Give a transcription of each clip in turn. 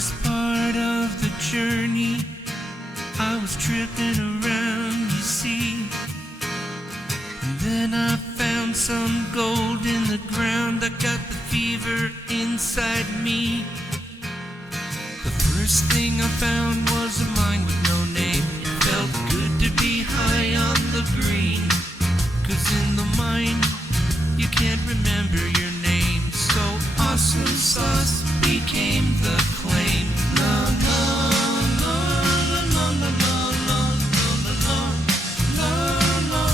first part of the journey, I was tripping around, you see. And then I found some gold in the ground. I got the fever inside me. The first thing I found was a mine with no name. It felt good to be high on the green, 'cause in the mine you can't remember your name. So awesome sauce became the claim. La la la la la la la la la la la la la.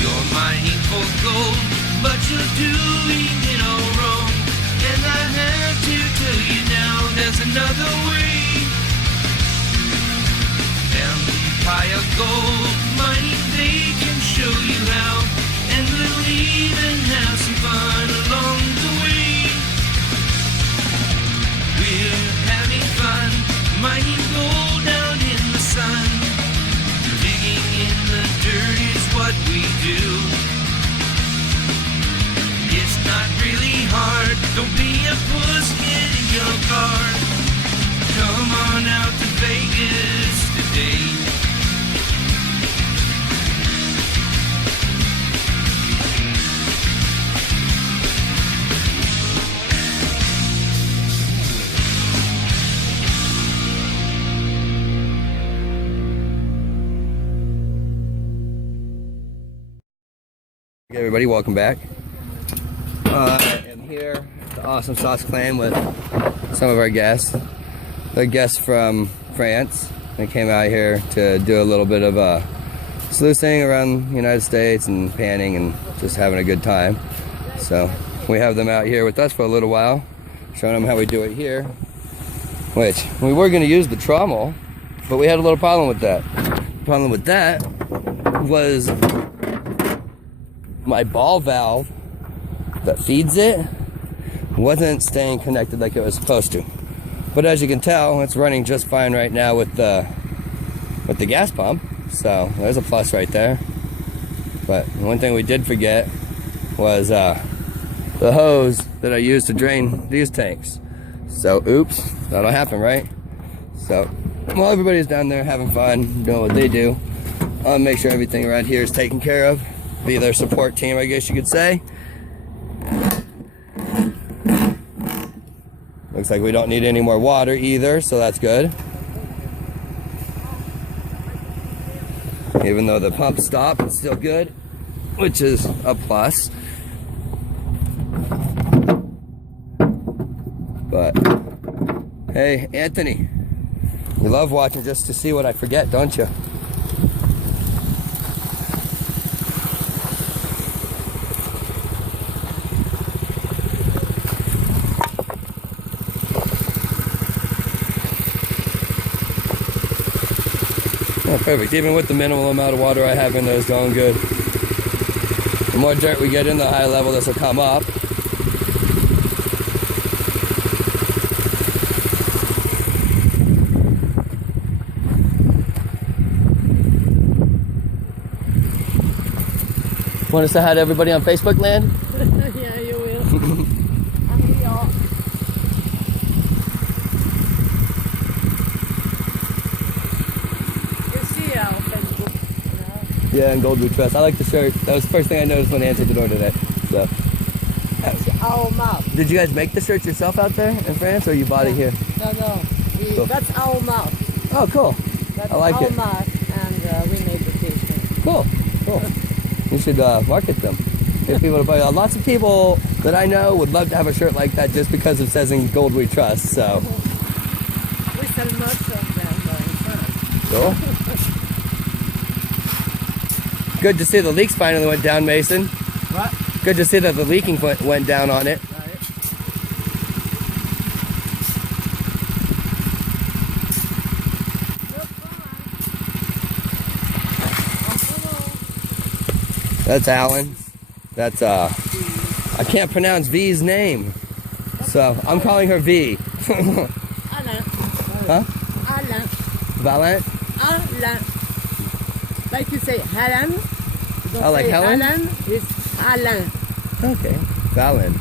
You're mining for gold, but you're doing it all wrong. And I have to tell you now, there's another way. Empire Gold Mining, they can show you how, and we'll even have some fun along the way. We're having fun mining gold down in the sun. Digging in the dirt is what we do. It's not really hard, don't be a puss, get in your car. Come on out to Vegas today. Hey everybody, welcome back. I am here at the Awesome Sauce Clan with some of our guests. The guests from France. They came out here to do a little bit of sluicing around the United States and panning and just having a good time. So we have them out here with us for a little while, showing them how we do it here. Which we were going to use the trommel, but we had a little problem with that. The problem with that was my ball valve that feeds it wasn't staying connected like it was supposed to. But as you can tell, it's running just fine right now with the gas pump. So there's a plus right there. But one thing we did forget was the hose that I used to drain these tanks. So oops, that'll happen, right? So while everybody's down there having fun, doing what they do, I'll make sure everything around here is taken care of. Be their support team, I guess you could say. Looks like we don't need any more water either, so that's good. Even though the pump stopped, it's still good, which is a plus. But hey, Anthony, you love watching just to see what I forget, don't you? Oh, perfect. Even with the minimal amount of water I have in there, it's going good. The more dirt we get in, the higher level this will come up. Want to say hi to everybody on Facebook land? Yeah, you will. Yeah, and Gold We Trust. I like the shirt. That was the first thing I noticed when I answered the door today. So, That's our mouth. did you guys make the shirt yourself out there in France, or you bought it here? No. Cool. That's our mouth. Oh, cool. That's I like our it. mouth, and we made the t-shirt. Cool. You should market them. Get people to buy. Lots of people that I know would love to have a shirt like that just because it says "In Gold We Trust." So. We sell lots of them in France. Cool. Good to see the leaks finally went down, Mason. What? Good to see that the leaking went down on it. That's Alan. That's I can't pronounce V's name, so I'm calling her V. Anna. Huh? Alain. Valent? Alain. Like you say Helen. You don't Oh, like say Helen? Alain, it's Alain. Okay. Valent.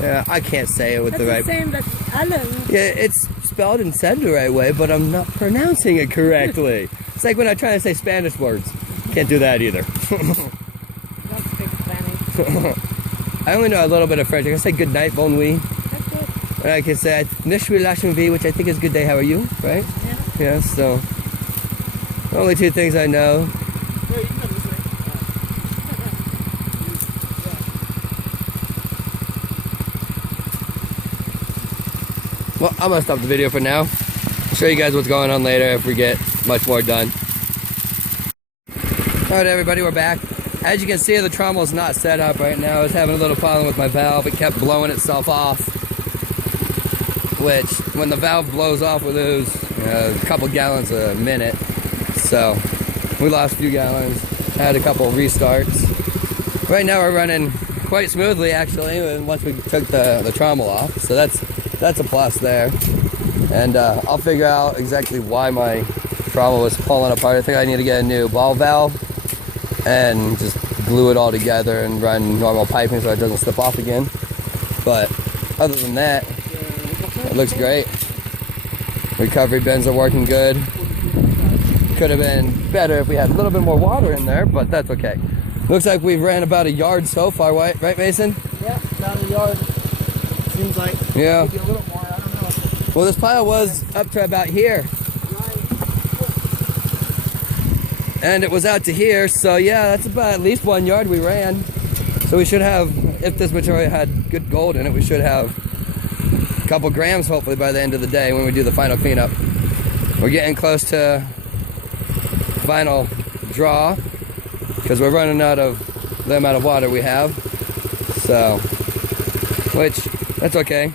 Yeah, I can't say it with That's the the right... same as Alain. Yeah, it's spelled and said the right way, but I'm not pronouncing it correctly. It's like when I try to say Spanish words. Can't do that either. Don't speak Spanish. I only know a little bit of French. I can say good night, bon nuit. That's good. And I can say ne suis la vie, which I think is good day, how are you, right? Yeah. Yeah, so only two things I know. Well, I'm gonna stop the video for now. I'll show you guys what's going on later if we get much more done. Alright everybody, we're back. As you can see, the trommel is not set up right now. I was having a little problem with my valve. It kept blowing itself off. Which, when the valve blows off, we lose a couple gallons a minute. So, we lost a few gallons. Had a couple restarts. Right now we're running quite smoothly actually, once we took the trommel off. So that's a plus there. And I'll figure out exactly why my trommel was falling apart. I think I need to get a new ball valve and just glue it all together and run normal piping so it doesn't slip off again. But other than that, it looks great. Recovery bins are working good. Could have been better if we had a little bit more water in there, but that's okay. Looks like we've ran about a yard so far, right Mason? Yeah, about a yard. Seems like Yeah. maybe a little more, I don't know. Well, this pile was up to about here. And it was out to here, so yeah, that's about at least 1 yard we ran. So we should have, if this material had good gold in it, we should have a couple grams hopefully by the end of the day when we do the final cleanup. We're getting close to final draw because we're running out of the amount of water we have. So, which, that's okay.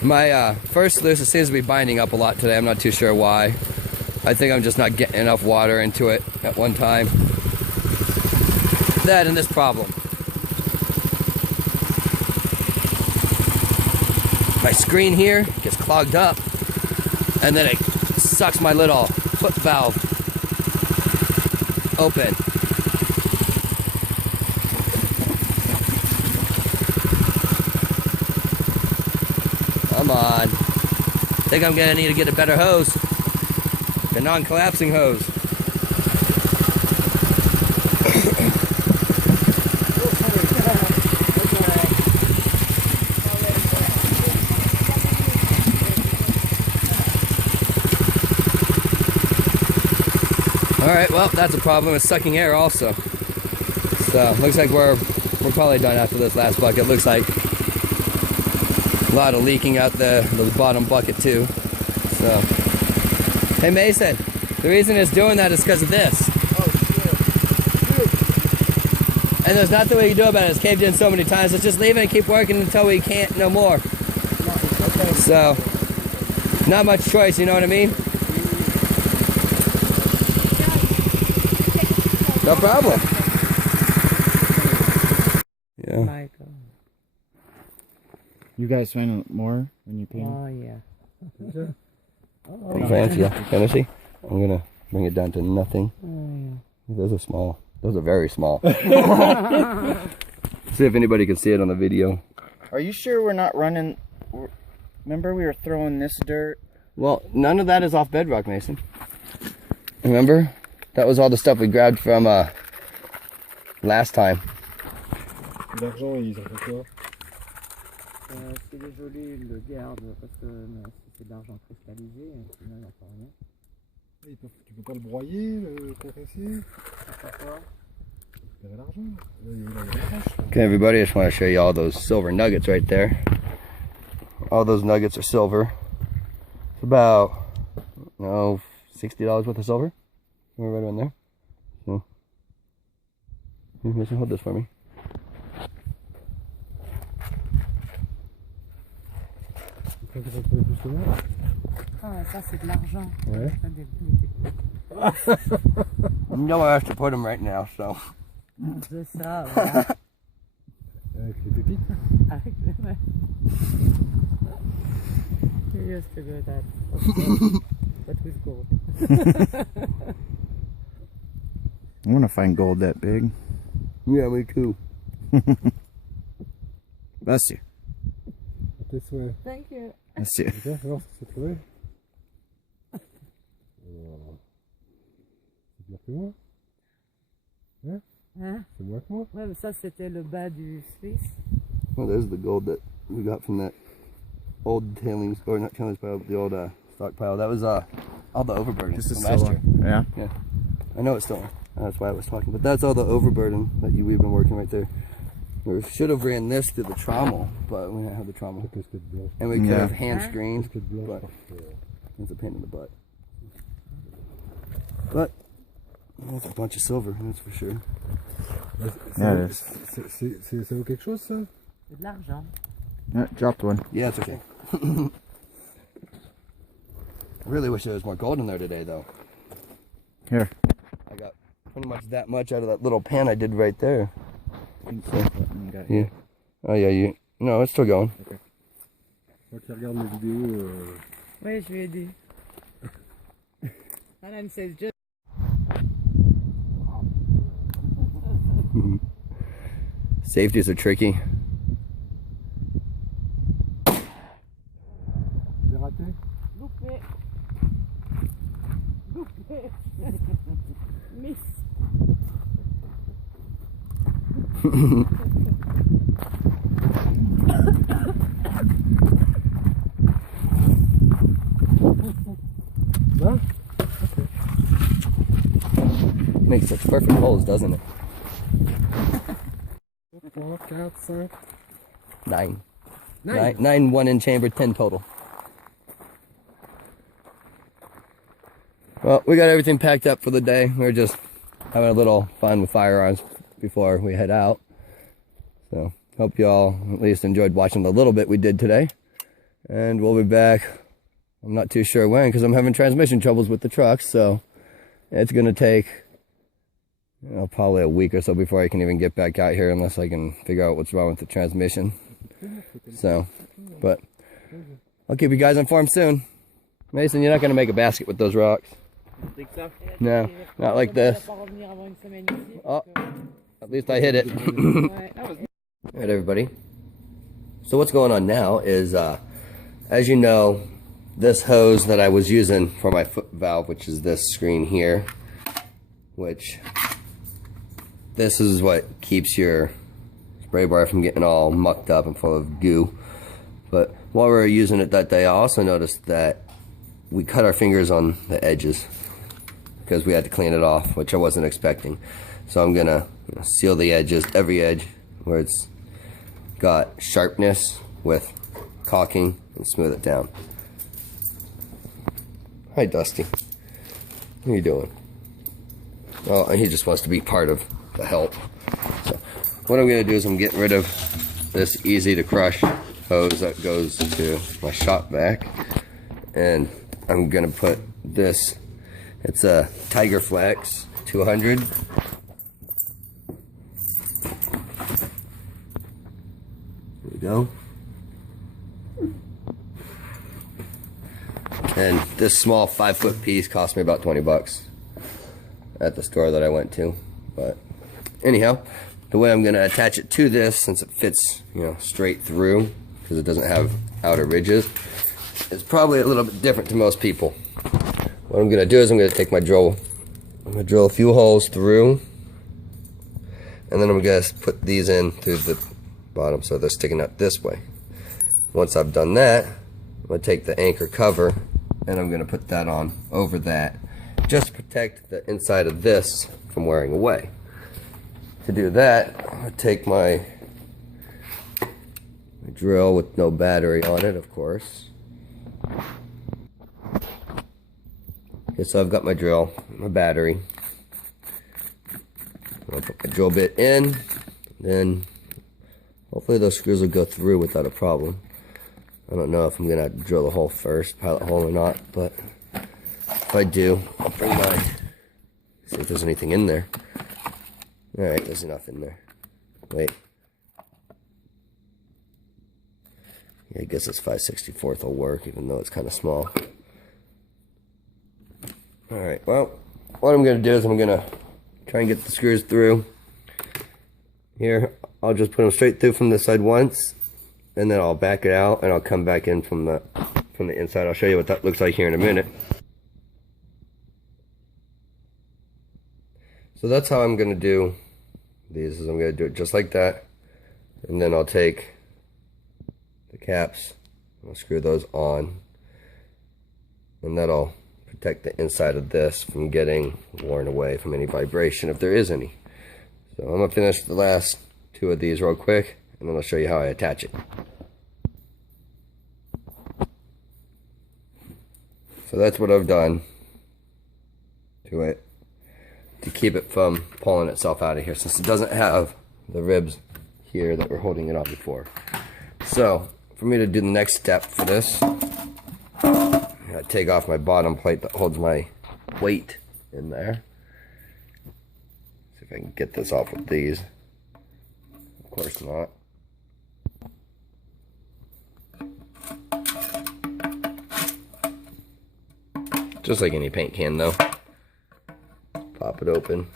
My first sluice seems to be binding up a lot today. I'm not too sure why. I think I'm just not getting enough water into it at one time. That and this problem. My screen here gets clogged up and then it sucks my little foot valve open. Come on. I think I'm gonna need to get a better hose. A non-collapsing hose. Alright, well, that's a problem. It's sucking air also. So, looks like we're probably done after this last bucket. Looks like a lot of leaking out the bottom bucket too. So, hey Mason, the reason it's doing that is because of this. And there's nothing we can do about it. It's caved in so many times. Let's just leave it and keep working until we can't no more. Okay. So, not much choice, you know what I mean? No problem. Yeah. Michael. You guys find more when you paint? Oh, yeah. Fancy, yeah. Can I see? I'm gonna bring it down to nothing. Oh, Those are small. Those are very small. See if anybody can see it on the video. Are you sure we're not running? Remember we were throwing this dirt? Well, none of that is off bedrock, Mason. Remember? That was all the stuff we grabbed from last time. L'argent, ils ont fait quoi? c'est désolé, il le garde parce que c'est de l'argent cristallisé, sinon il n'y a pas rien. Tu peux pas le broyer, le compresser? Pourquoi? Il y avait l'argent. Il y avait la hache. Okay, everybody, I just want to show you all those silver nuggets right there. All those nuggets are silver. It's about, $60 worth of silver. Right around there. So, here, Mason, hold this for me. Ah, ça c'est de l'argent. Ouais. Nowhere else to put them right now, so. C'est ça, voilà. Avec les pépites. Avec les mains. You used to do that. But with gold. I want to find gold that big. Yeah, me too. Bless you. Tes souhaits. Thank you. Bless you. Ok, alors, c'est trouvé. Voilà. C'est pire que moi. Hein? C'est moins que moi. Ouais, mais ça c'était le bas du Suisse. Well, there's the gold that we got from that old tailings, or not tailings pile, but the old stockpile. That was all the overburden This is from last still year. Yeah. I know it's stolen. That's why I was talking. But that's all the overburden that we've been working right there. We should have ran this through the trommel, but we didn't have the trommel. Casquette blanche. And we could Yeah. have hand screened, Casquette blanche but parfait. it's a pain in the butt. But that's a bunch of silver, that's for sure. Yeah, it is. Ça vaut quelque chose, ça? C'est de l'argent. Yeah, dropped one. Yeah, it's okay. I really wish there was more gold in there today, though. Here. I got pretty much that much out of that little pan I did right there. Yeah. Oh yeah, no, it's still going. Moi qui regarde mes vidéos, Oui, je lui ai dit. Alan says just. Safeties are tricky. j'ai raté. Loupé. Loupé. Miss. Là? Makes such perfect holes, doesn't it? 3, 4, 5. 9. 9 1-in chamber, 10 total. Well, we got everything packed up for the day. We're just having a little fun with firearms before we head out. So, hope you all at least enjoyed watching the little bit we did today. And we'll be back. I'm not too sure when because I'm having transmission troubles with the trucks. So, it's going to take probably a week or so before I can even get back out here unless I can figure out what's wrong with the transmission. So, but I'll keep you guys informed soon. Mason, you're not going to make a basket with those rocks. No, not like this. Oh, at least I hit it. Alright, everybody. So what's going on now is, as you know, this hose that I was using for my foot valve, which is this screen here, which this is what keeps your spray bar from getting all mucked up and full of goo. But while we were using it that day, I also noticed that we cut our fingers on the edges because we had to clean it off, which I wasn't expecting. So I'm gonna seal the edges, every edge where it's got sharpness with caulking, and smooth it down. Hi, Dusty. What are you doing? Oh, he just wants to be part of the help. So what I'm gonna do is I'm getting rid of this easy to crush hose that goes to my shop vac, and I'm gonna put this, it's a Tiger Flex 200. There we go. And this small 5-foot piece cost me about 20 bucks at the store that I went to. But anyhow, the way I'm gonna attach it to this, since it fits, straight through, because it doesn't have outer ridges, it's probably a little bit different to most people. What I'm gonna do is I'm gonna take my drill, I'm gonna drill a few holes through, and then I'm gonna put these in through the bottom so they're sticking out this way. Once I've done that, I'm gonna take the anchor cover and I'm gonna put that on over that, just to protect the inside of this from wearing away. To do that, I'm gonna take my drill with no battery on it, of course. Okay, so I've got my drill, my battery. I'll put my drill bit in, then hopefully those screws will go through without a problem. I don't know if I'm gonna drill the hole first, pilot hole or not, but if I do, I'll bring my, see if there's anything in there. Alright, there's enough in there. Wait. Yeah, I guess this 5/64 will work, even though it's kind of small. Alright, well, what I'm going to do is I'm going to try and get the screws through. Here, I'll just put them straight through from this side once, and then I'll back it out, and I'll come back in from the inside. I'll show you what that looks like here in a minute. So that's how I'm going to do these, is I'm going to do it just like that, and then I'll take the caps, I'll screw those on, and that'll protect the inside of this from getting worn away from any vibration, if there is any. So I'm going to finish the last two of these real quick, and then I'll show you how I attach it. So that's what I've done to it to keep it from pulling itself out of here, since it doesn't have the ribs here that we're holding it on before. So for me to do the next step for this, I gotta take off my bottom plate that holds my weight in there. See if I can get this off with these. Of course not. Just like any paint can though. Pop it open.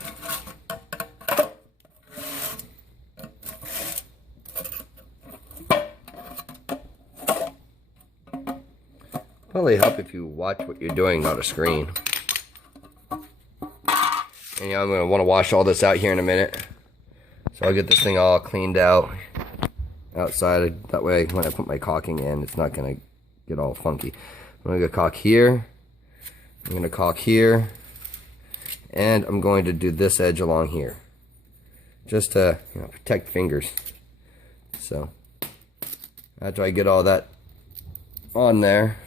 Probably help if you watch what you're doing, not a screen. And yeah, I'm going to want to wash all this out here in a minute. So I'll get this thing all cleaned out outside. That way when I put my caulking in, it's not going to get all funky. I'm going to caulk here. I'm going to caulk here. And I'm going to do this edge along here. Just to, protect fingers. So after I get all that on there,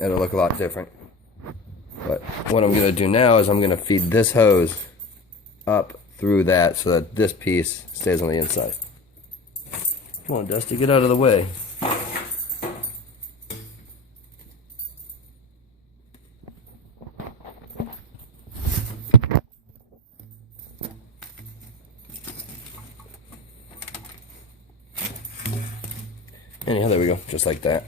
it'll look a lot different. But what I'm going to do now is I'm going to feed this hose up through that so that this piece stays on the inside. Come on, Dusty, get out of the way. Anyhow, there we go, just like that.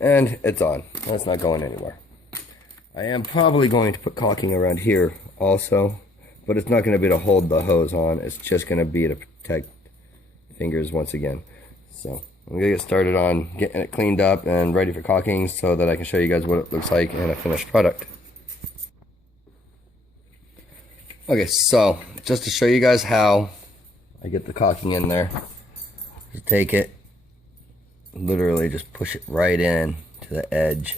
And it's on. That's not going anywhere. I am probably going to put caulking around here also, but it's not going to be to hold the hose on. It's just going to be to protect fingers once again. So I'm going to get started on getting it cleaned up and ready for caulking so that I can show you guys what it looks like in a finished product. Okay, so just to show you guys how I get the caulking in there, just take it, literally just push it right in to the edge.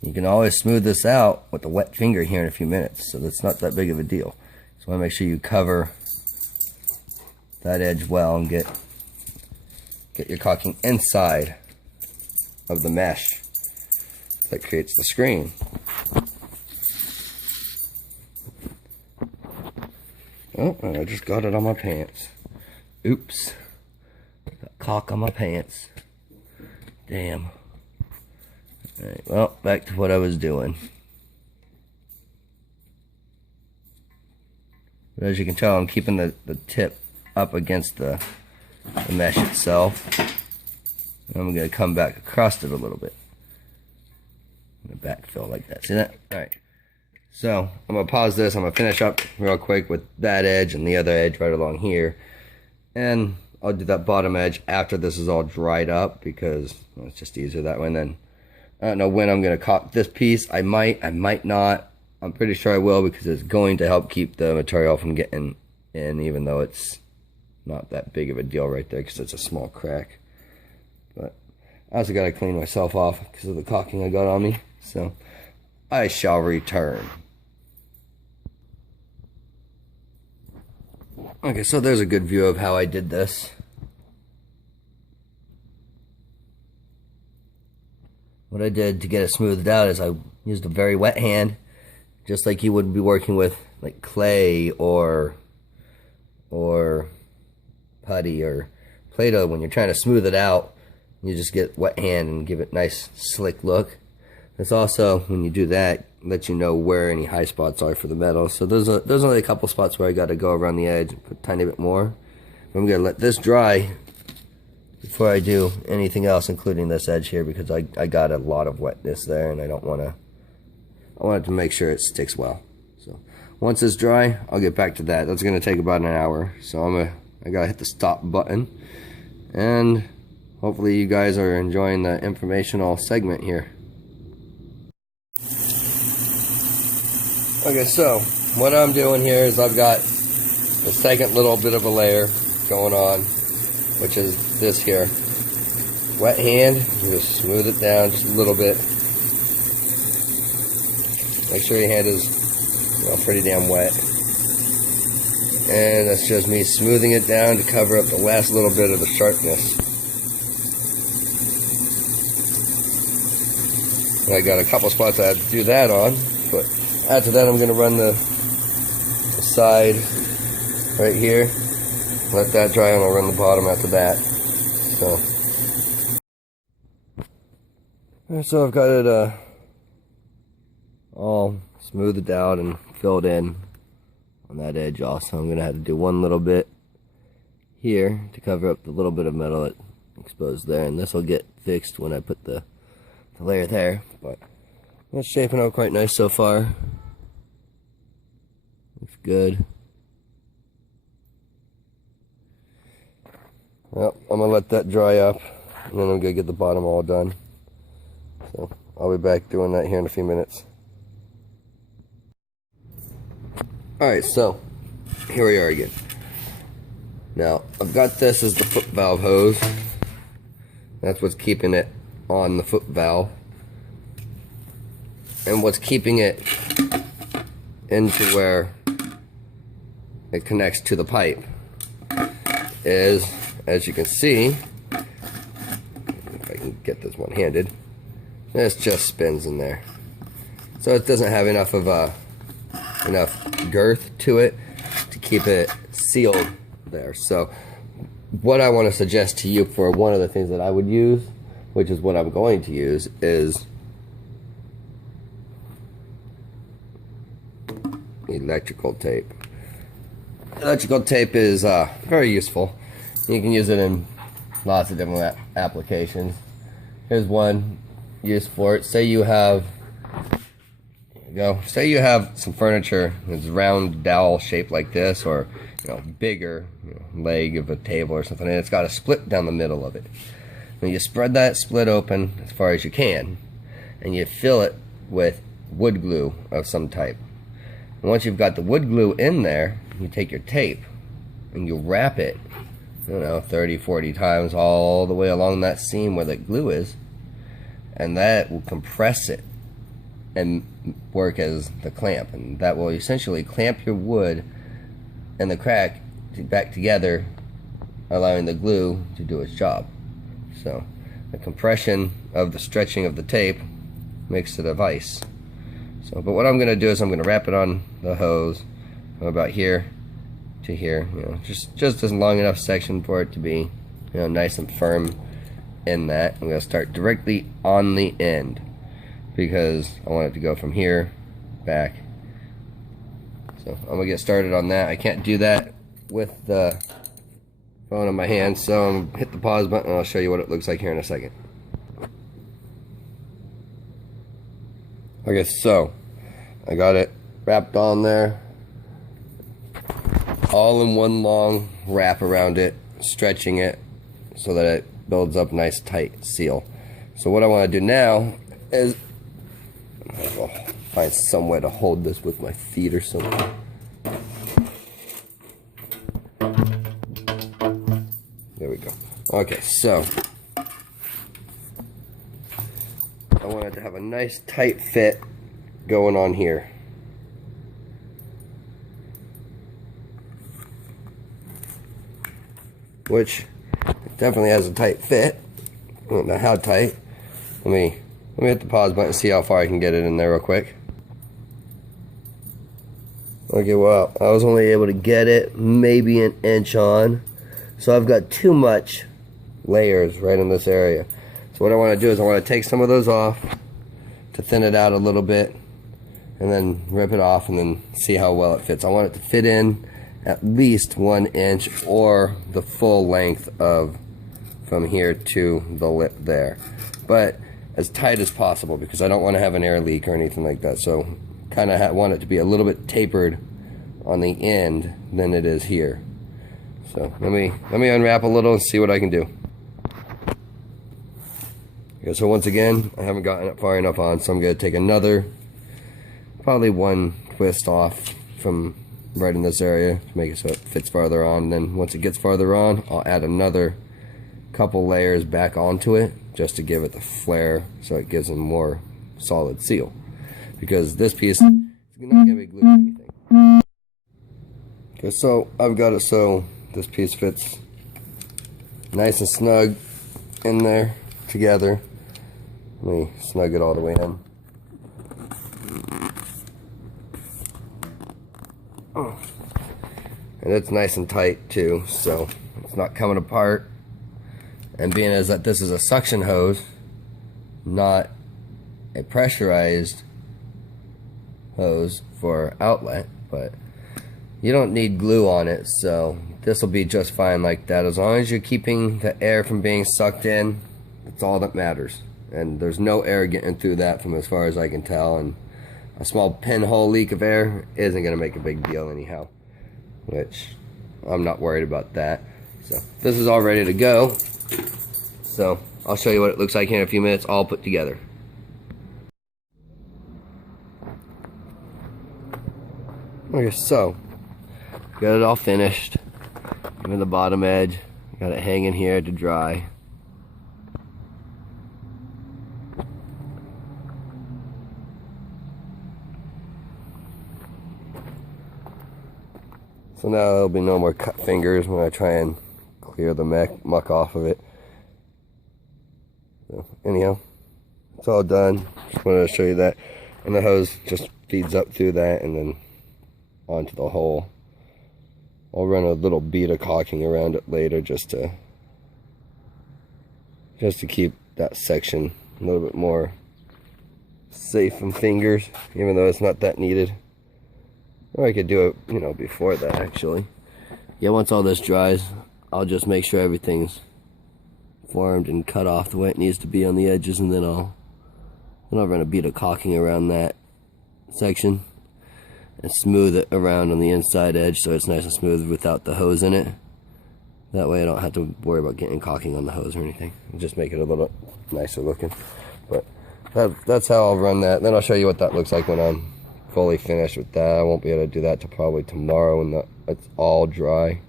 You can always smooth this out with a wet finger here in a few minutes, so that's not that big of a deal. So I want to make sure you cover that edge well and get your caulking inside of the mesh that creates the screen. Oh, and I just got it on my pants. Oops. Got caulk on my pants. Damn. Alright, well, back to what I was doing. But as you can tell, I'm keeping the tip up against the mesh itself. And I'm going to come back across it a little bit. I'm going to backfill like that. See that? Alright. So, I'm going to pause this. I'm going to finish up real quick with that edge and the other edge right along here. And I'll do that bottom edge after this is all dried up, because it's just easier that way. And then I don't know when I'm going to caulk this piece. I might not. I'm pretty sure I will, because it's going to help keep the material from getting in, even though it's not that big of a deal right there because it's a small crack. But I also got to clean myself off because of the caulking I got on me. So I shall return. Okay, so there's a good view of how I did this. What I did to get it smoothed out is I used a very wet hand, just like you would be working with like clay or putty or Play-Doh. When you're trying to smooth it out, you just get wet hand and give it a nice slick look. It's also, when you do that, let you know where any high spots are for the metal. So there's only a couple spots where I got to go around the edge and put a tiny bit more. I'm gonna let this dry before I do anything else, including this edge here, because I got a lot of wetness there, and I want it to make sure it sticks well. So once it's dry, I'll get back to that. That's gonna take about an hour. So I gotta hit the stop button, and hopefully you guys are enjoying the informational segment here. Okay, so what I'm doing here is I've got the second little bit of a layer going on, which is this here. Wet hand, you just smooth it down just a little bit. Make sure your hand is, you know, pretty damn wet. And that's just me smoothing it down to cover up the last little bit of the sharpness. And I got a couple spots I have to do that on, but after that I'm going to run the side right here. Let that dry, and I'll run the bottom after that. So I've got it all smoothed out and filled in on that edge also. I'm going to have to do one little bit here to cover up the little bit of metal that exposed there, and this will get fixed when I put the layer there. But it's shaping out quite nice so far. Looks good. Well, I'm going to let that dry up, and then I'm going to get the bottom all done. So I'll be back doing that here in a few minutes. Alright, so here we are again. Now, I've got this as the foot valve hose. That's what's keeping it on the foot valve. And what's keeping it into where it connects to the pipe is, as you can see, if I can get this one-handed, this just spins in there. So it doesn't have enough of enough girth to it to keep it sealed there. So what I want to suggest to you for one of the things that I would use, which is what I'm going to use, is electrical tape. Electrical tape is very useful. You can use it in lots of different applications. Here's one use for it. Say you have, say you have some furniture that's round dowel shaped like this, or bigger leg of a table or something, and it's got a split down the middle of it. And you spread that split open as far as you can, and you fill it with wood glue of some type. And once you've got the wood glue in there, you take your tape and you wrap it, 30, 40 times all the way along that seam where the glue is, and that will compress it and work as the clamp, and that will essentially clamp your wood and the crack back together, allowing the glue to do its job. So the compression of the stretching of the tape makes it a vise. So, but what I'm going to do is I'm going to wrap it on the hose from about here to here, just as long enough section for it to be nice and firm in that. I'm going to start directly on the end because I want it to go from here back. So I'm going to get started on that. I can't do that with the phone in my hand, so I'm going to hit the pause button and I'll show you what it looks like here in a second. Okay, so I got it wrapped on there, all in one long wrap around it, stretching it so that it builds up nice tight seal. So what I want to do now is I'll find some way to hold this with my feet or something. There we go. Okay, so I want it to have a nice tight fit going on here. Which definitely has a tight fit. I don't know how tight. Let me hit the pause button and see how far I can get it in there real quick. Okay, well, I was only able to get it maybe an inch on. So I've got too much layers right in this area. So what I want to do is I want to take some of those off to thin it out a little bit, and then rip it off and then see how well it fits. I want it to fit in at least 1 inch or the full length of from here to the lip there, but as tight as possible because I don't want to have an air leak or anything like that. So kind of want it to be a little bit tapered on the end than it is here. So let me unwrap a little and see what I can do. Okay, so once again, I haven't gotten it far enough on, so I'm going to take another, probably 1 twist off from right in this area to make it so it fits farther on. And then once it gets farther on, I'll add another couple layers back onto it just to give it the flare so it gives a more solid seal. Because this piece is not going to be glued or anything. Okay, so I've got it so this piece fits nice and snug in there together. Let me snug it all the way in. Oh. And it's nice and tight too, so it's not coming apart. And being as that this is a suction hose, not a pressurized hose for outlet, but you don't need glue on it, so this will be just fine like that. As long as you're keeping the air from being sucked in, that's all that matters. And there's no air getting through that from as far as I can tell, and a small pinhole leak of air isn't going to make a big deal anyhow, which I'm not worried about that. So this is all ready to go, so I'll show you what it looks like here in a few minutes all put together. Okay, so got it all finished. Even the bottom edge, got it hanging here to dry. So now there'll be no more cut fingers when I try and clear the muck off of it. So anyhow, it's all done. Just wanted to show you that. And the hose just feeds up through that and then onto the hole. I'll run a little bead of caulking around it later just to keep that section a little bit more safe from fingers, even though it's not that needed. Or I could do it, you know, before that actually. Yeah, once all this dries, I'll just make sure everything's formed and cut off the way it needs to be on the edges, and then I'll run a bead of caulking around that section and smooth it around on the inside edge so it's nice and smooth without the hose in it. That way I don't have to worry about getting caulking on the hose or anything. Just make it a little nicer looking. But that's how I'll run that. Then I'll show you what that looks like when I'm fully finished with that. I won't be able to do that till probably tomorrow when it's all dry.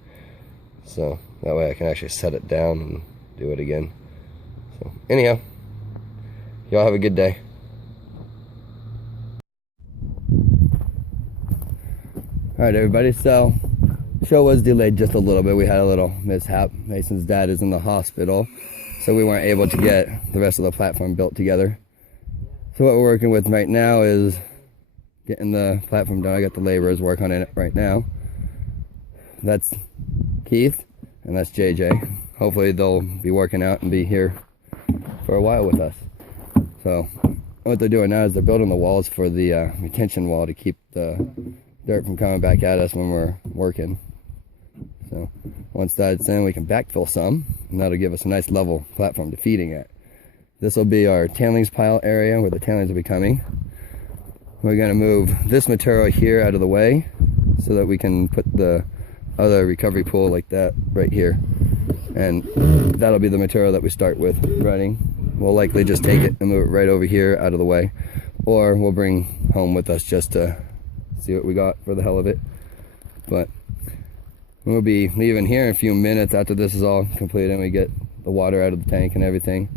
So that way I can actually set it down and do it again. So anyhow, y'all have a good day. Alright everybody, so show was delayed just a little bit. We had a little mishap. Mason's dad is in the hospital, so we weren't able to get the rest of the platform built together. So what we're working with right now is getting the platform done. I got the laborers working on it right now. That's Keith and that's JJ. Hopefully they'll be working out and be here for a while with us. So what they're doing now is they're building the walls for the retention wall to keep the dirt from coming back at us when we're working. So once that's in, we can backfill some, and that'll give us a nice level platform to feeding at. This will be our tailings pile area where the tailings will be coming. We're going to move this material here out of the way so that we can put the other recovery pool like that right here, and that'll be the material that we start with running. We'll likely just take it and move it right over here out of the way, or we'll bring home with us just to see what we got for the hell of it. But we'll be leaving here in a few minutes after this is all completed and we get the water out of the tank and everything.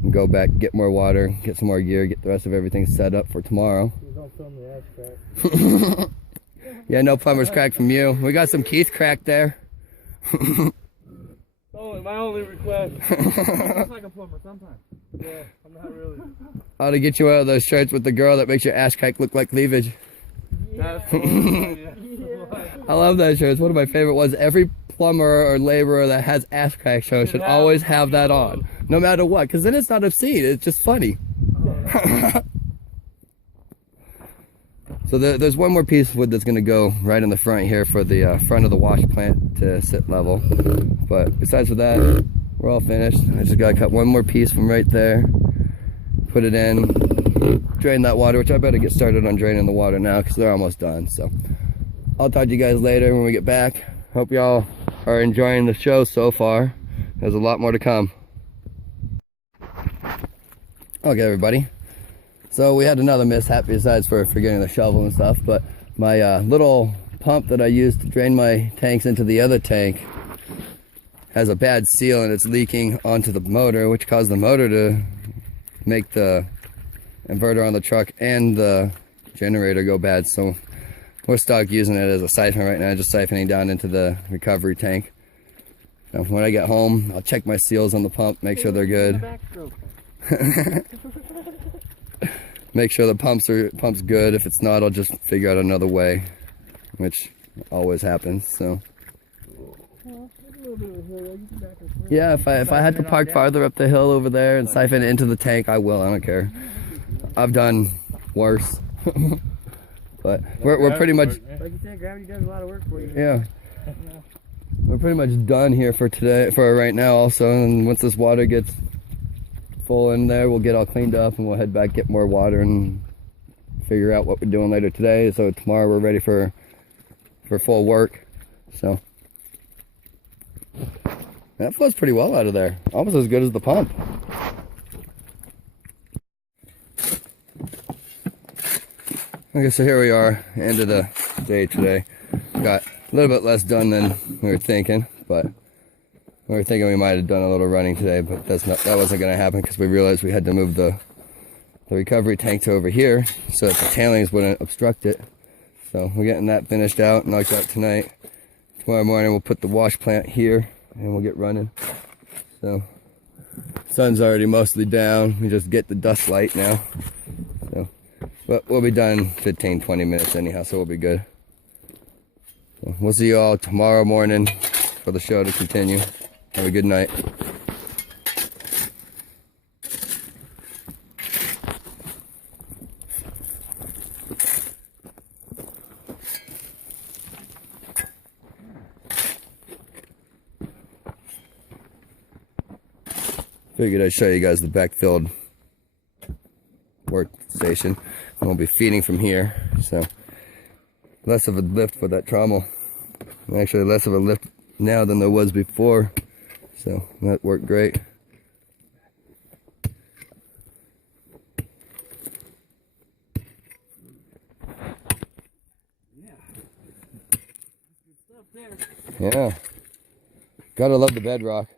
And go back, get more water, get some more gear, get the rest of everything set up for tomorrow. Don't film the ass crack. Yeah, no plumber's crack from you. We got some Keith crack there. Oh, my only request. Looks like a plumber sometimes. Yeah, I'm not really. I ought to get you one of those shirts with the girl that makes your ass crack look like cleavage. That's cool. Yeah. I love that shirt. It's one of my favorite ones. Every plumber or laborer that has ass crack show should always have that on, no matter what, because then it's not obscene. It's just funny. So there's one more piece of wood that's going to go right in the front here for the front of the wash plant to sit level. But besides for that, we're all finished. I just got to cut one more piece from right there, put it in, drain that water, which I better get started on draining the water now because they're almost done. So I'll talk to you guys later when we get back. Hope y'all are enjoying the show so far. There's a lot more to come. Okay, everybody. So we had another mishap besides for forgetting the shovel and stuff, but my little pump that I used to drain my tanks into the other tank has a bad seal and it's leaking onto the motor, which caused the motor to make the inverter on the truck and the generator go bad. So we're stuck using it as a siphon right now, just siphoning down into the recovery tank. So when I get home, I'll check my seals on the pump, make sure they're good. Make sure the pump's good. If it's not, I'll just figure out another way, which always happens. So yeah, if I had to park farther up the hill over there and siphon it into the tank, I will. I don't care. I've done worse. But we're pretty much, Like you said, gravity does a lot of work for you. yeah. We're pretty much done here for today, for right now also, and once this water gets full in there, we'll get all cleaned up and we'll head back, get more water and figure out what we're doing later today. So tomorrow we're ready for full work. So that flows pretty well out of there, almost as good as the pump. Okay, so here we are, end of the day today. Got a little bit less done than we were thinking, but we were thinking we might have done a little running today, but that wasn't going to happen because we realized we had to move the recovery tank to over here so that the tailings wouldn't obstruct it. So we're getting that finished out, knocked out tonight. Tomorrow morning we'll put the wash plant here and we'll get running. So sun's already mostly down. We just get the dust light now. So, but we'll be done 15-20 minutes anyhow, so we'll be good. So we'll see you all tomorrow morning for the show to continue. Have a good night. Figured I'd show you guys the backfilled workstation. And we'll be feeding from here, so less of a lift for that trommel. Actually, less of a lift now than there was before, so that worked great. Yeah, gotta love the bedrock.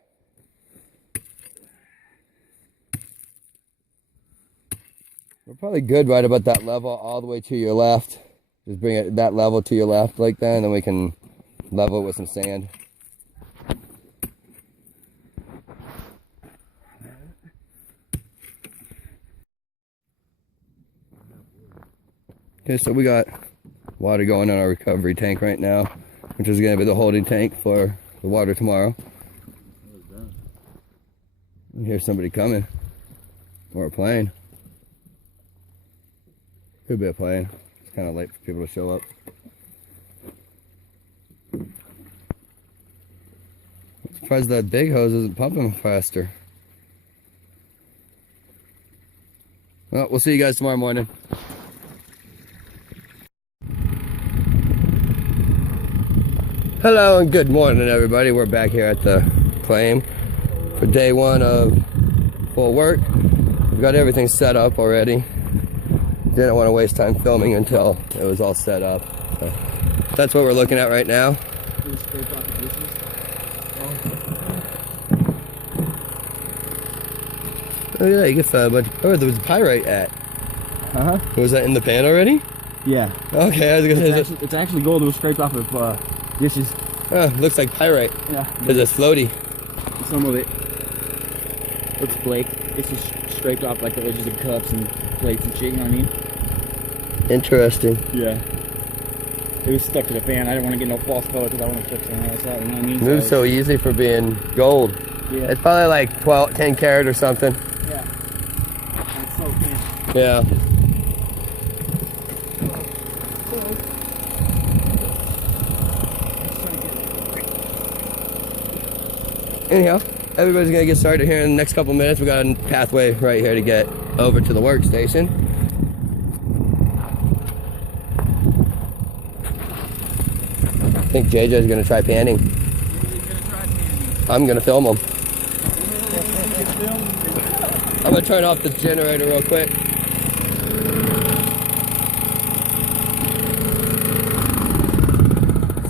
We're probably good right about that level all the way to your left. Just bring it that level to your left like that, and then we can level it with some sand. Okay, so we got water going in our recovery tank right now, which is going to be the holding tank for the water tomorrow. I hear somebody coming, or a plane. Could be a plane. It's kind of late for people to show up. I'm surprised that big hose isn't pumping faster. Well, we'll see you guys tomorrow morning. Hello and good morning, everybody. We're back here at the claim for day one of full work. We've got everything set up already. Didn't want to waste time filming until it was all set up. So that's what we're looking at right now. Oh yeah, you can find a bunch. Oh, there was pyrite at. Uh-huh. Was that in the pan already? Yeah. Okay, I was gonna say. It's actually gold that was scraped off of dishes. Oh, looks like pyrite. Yeah. Because it's floaty. Some of it. It's flake. It's just scraped off like the edges of cups and plates and shit, you know what I mean? Interesting. Yeah. It was stuck to the fan. I didn't want to get no false color because I want to check something else out, you know what I mean? Moves so easy for being gold. Yeah. It's probably like 10 karat or something. Yeah. It's so thin. Yeah. Anyhow, everybody's gonna get started here in the next couple minutes. We got a pathway right here to get over to the workstation. I think JJ's gonna try panning. I'm gonna film him. I'm gonna turn off the generator real quick.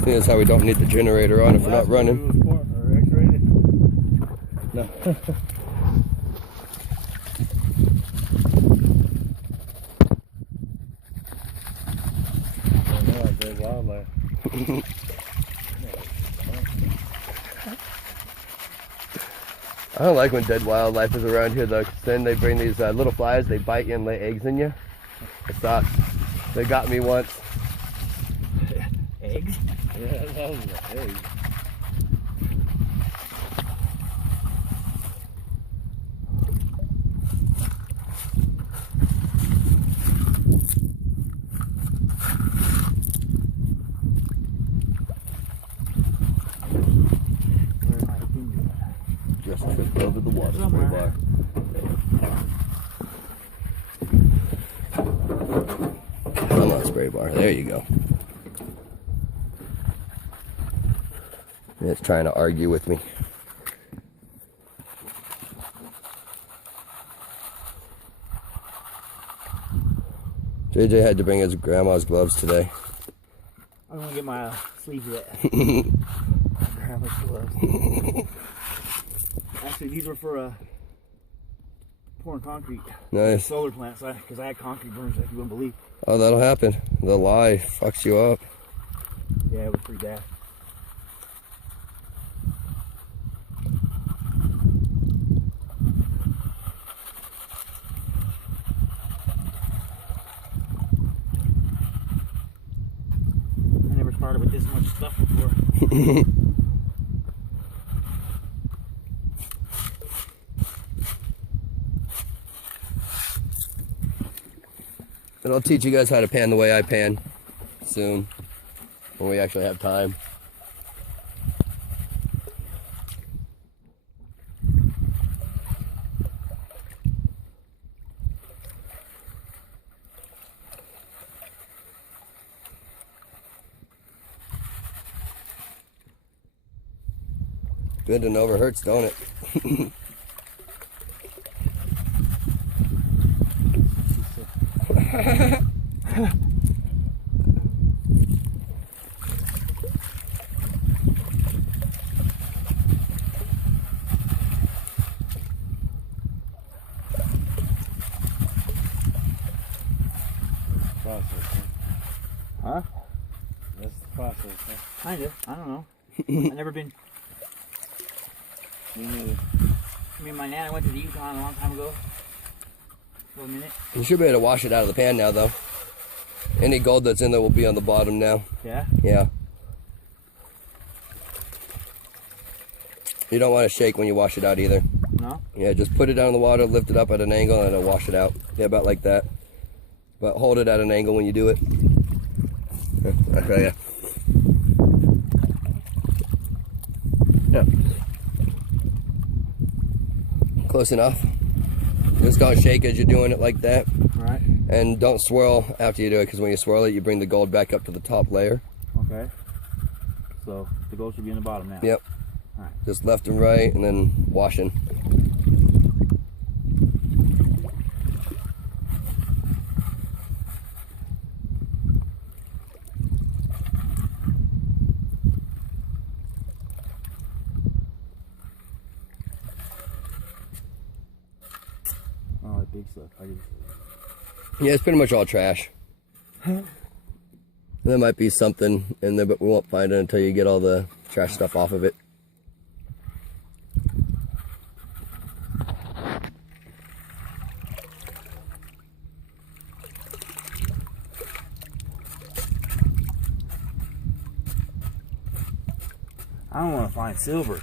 See, that's how we don't need the generator on if we're not running. No. I don't like when dead wildlife is around here though, 'cause then they bring these little flies, they bite you and lay eggs in you. It sucks. They got me once. Eggs? Yeah, that was an egg. Just tripped over the water spray bar. Come on, spray bar. There you go. It's trying to argue with me. JJ had to bring his grandma's gloves today. I'm gonna get my sleeves wet. Grandma's gloves. Actually, these were for pouring concrete. Nice. Solar plants, because I had concrete burns like you wouldn't believe. Oh, that'll happen. The lie fucks you up. Yeah, it was pretty bad. I never started with this much stuff before. And I'll teach you guys how to pan the way I pan soon, when we actually have time. Bending over hurts, don't it? Huh? That's the process, huh? Kinda. I don't know. I've never been. Me neither. I mean, my nana went to the Yukon a long time ago. For a minute. You should be able to wash it out of the pan now, though. Any gold that's in there will be on the bottom now. Yeah? Yeah. You don't want to shake when you wash it out either. No? Yeah, just put it down in the water, lift it up at an angle, and it'll wash it out. Yeah, about like that. But hold it at an angle when you do it. Okay, yeah. Yeah. Close enough. Just don't shake as you're doing it like that. Alright. And don't swirl after you do it, because when you swirl it, you bring the gold back up to the top layer. Okay. So the gold should be in the bottom now. Yep. Alright. Just left and right, and then washing. Oh, that big stuff. Yeah, it's pretty much all trash. There might be something in there, but we won't find it until you get all the trash stuff off of it. I don't want to find silver.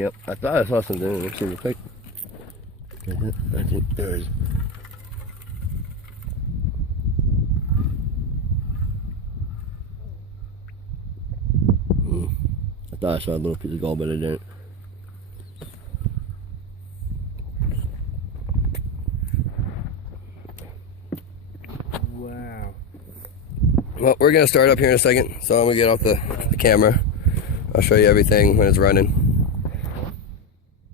Yep, I thought I saw something. Let's see real quick. I think there is. I thought I saw a little piece of gold, but I didn't. Wow. Well, we're gonna start up here in a second, so I'm gonna get off the camera. I'll show you everything when it's running.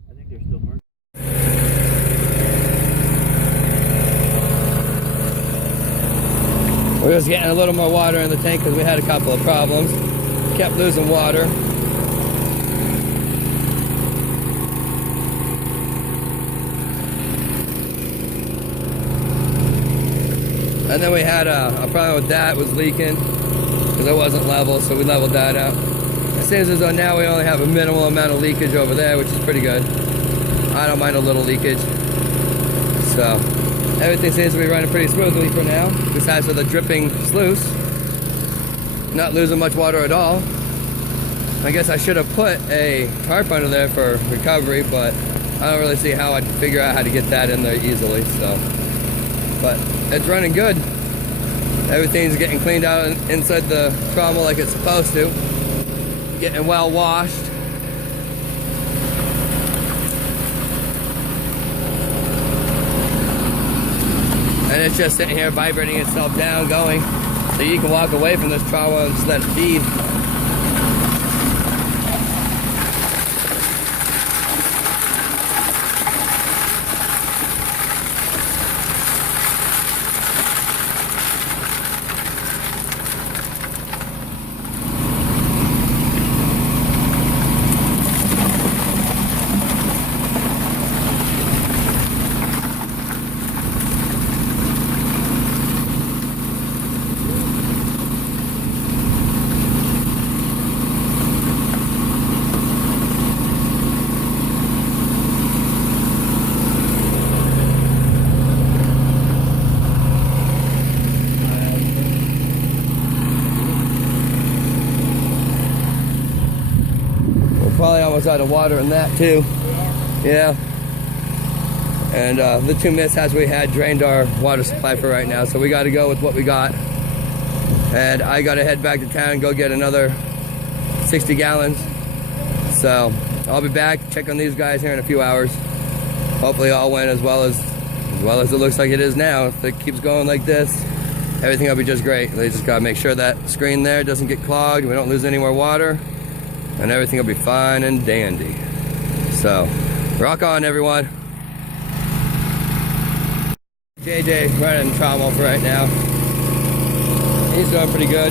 I think they're still marked. We're just getting a little more water in the tank because we had a couple of problems. Kept losing water. And then we had a problem with that, was leaking because it wasn't level, so we leveled that out. It seems as though now we only have a minimal amount of leakage over there, which is pretty good. I don't mind a little leakage. So everything seems to be running pretty smoothly for now, besides for the dripping sluice. Not losing much water at all. I guess I should have put a tarp under there for recovery, but I don't really see how I'd figure out how to get that in there easily, so. But it's running good. Everything's getting cleaned out inside the trommel like it's supposed to. Getting well washed. And it's just sitting here vibrating itself down, going. So you can walk away from this trommel and just let it feed. Probably almost out of water in that too. Yeah. And the two mishaps we had drained our water supply for right now, so we got to go with what we got. And I got to head back to town and go get another 60 gallons. So I'll be back, check on these guys here in a few hours. Hopefully all went as well as it looks like it is now. If it keeps going like this, everything will be just great. They just got to make sure that screen there doesn't get clogged, we don't lose any more water, and everything will be fine and dandy. So, rock on everyone. JJ running trommel for right now. He's doing pretty good.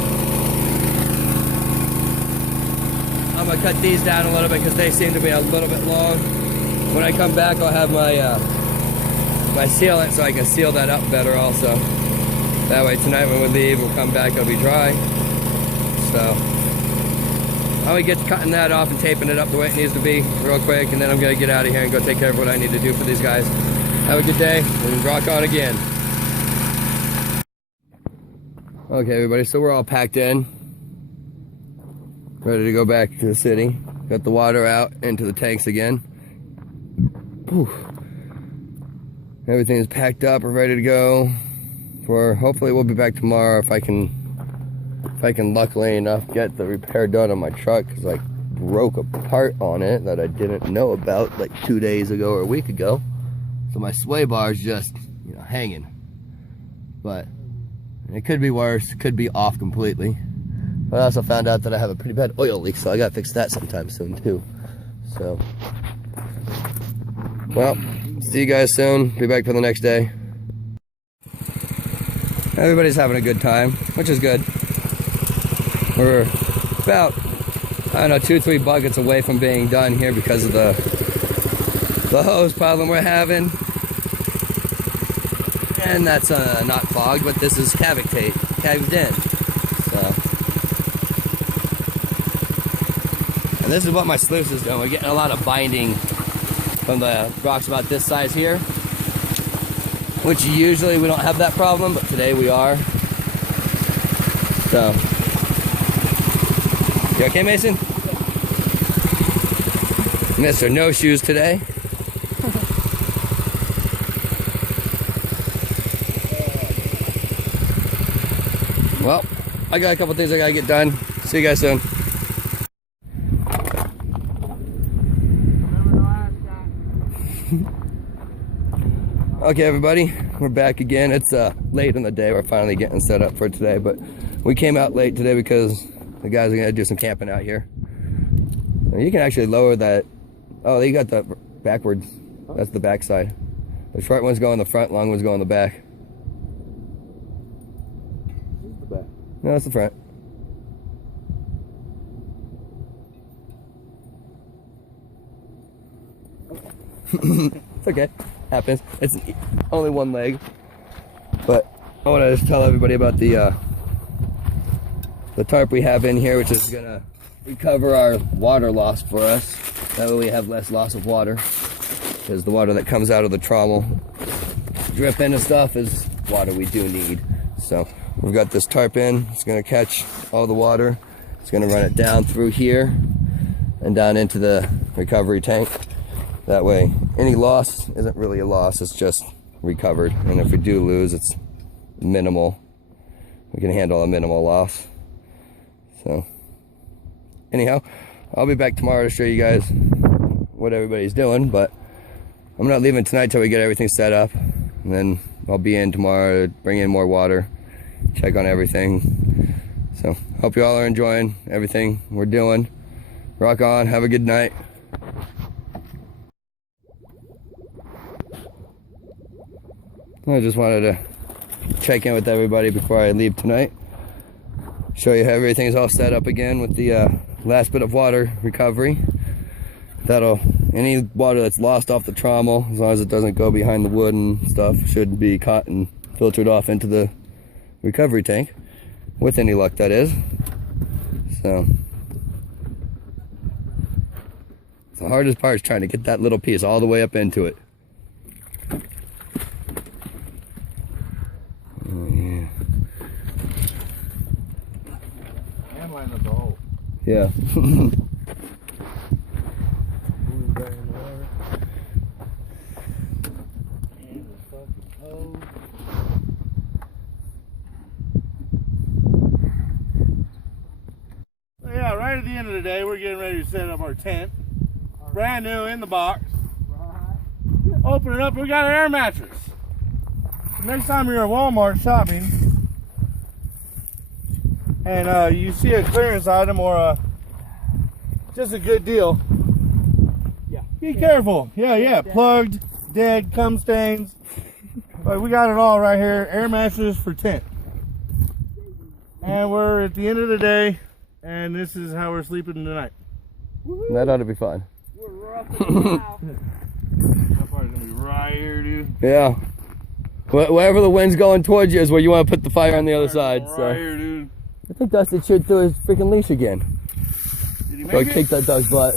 I'm gonna cut these down a little bit because they seem to be a little bit long. When I come back, I'll have my my sealant so I can seal that up better also. That way tonight when we leave, we'll come back, it'll be dry. So, I'm gonna get to cutting that off and taping it up the way it needs to be real quick, and then I'm gonna get out of here and go take care of what I need to do for these guys. Have a good day, and rock on again. Okay everybody, so we're all packed in. Ready to go back to the city. Got the water out into the tanks again. Whew. Everything's packed up, we're ready to go. Hopefully we'll be back tomorrow if I can luckily enough get the repair done on my truck, because I broke a part on it that I didn't know about like 2 days ago or a week ago. So my sway bar is just, hanging. But it could be worse, could be off completely. But I also found out that I have a pretty bad oil leak, so I gotta fix that sometime soon too. So, well, see you guys soon. Be back for the next day. Everybody's having a good time, which is good. We're about, 2-3 buckets away from being done here because of the hose problem we're having. And that's not clogged, but this is caved in. So, and this is what my sluice is doing. We're getting a lot of binding from the rocks about this size here, which usually we don't have that problem, but today we are. So, you okay, Mason? Mr. No Shoes today. Well, I got a couple things I gotta get done. See you guys soon. Okay, everybody, we're back again. It's late in the day. We're finally getting set up for today, but we came out late today because the guys are gonna do some camping out here. You can actually lower that. Oh, you got the backwards. That's the back side. The short one's going in the front, long one's going in the back. The back. No, that's the front. It's okay. Happens. It's only one leg. But I want to just tell everybody about the tarp we have in here, which is gonna recover our water loss for us. That way we have less loss of water, because the water that comes out of the trommel drip into stuff is water we do need. So we've got this tarp in. It's gonna catch all the water. It's gonna run it down through here and down into the recovery tank. That way any loss isn't really a loss, it's just recovered. And if we do lose, it's minimal. We can handle a minimal loss. So anyhow, I'll be back tomorrow to show you guys what everybody's doing, but I'm not leaving tonight till we get everything set up. And then I'll be in tomorrow to bring in more water, check on everything. So hope you all are enjoying everything we're doing. Rock on, have a good night. I just wanted to check in with everybody before I leave tonight. Show you how everything's all set up again with the last bit of water recovery. Any water that's lost off the trommel, as long as it doesn't go behind the wood and stuff, should be caught and filtered off into the recovery tank, with any luck, that is. So the hardest part is trying to get that little piece all the way up into it. Yeah. Yeah, right at the end of the day, we're getting ready to set up our tent. Brand new in the box. Open it up, we got an air mattress. Next time you're at Walmart shopping and you see a clearance item or just a good deal, be careful. Yeah, plugged, dead, cum stains. But we got it all right here. Air mattress for tent. And we're at the end of the day, and this is how we're sleeping tonight. That ought to be fun. We're roughing now. That part's gonna be right here, dude. Yeah. Wherever the wind's going towards you is where you want to put the fire on the other side. Right So here, dude. I think Dusty chewed through his freaking leash again. Did he Go make it? kick that dog's butt.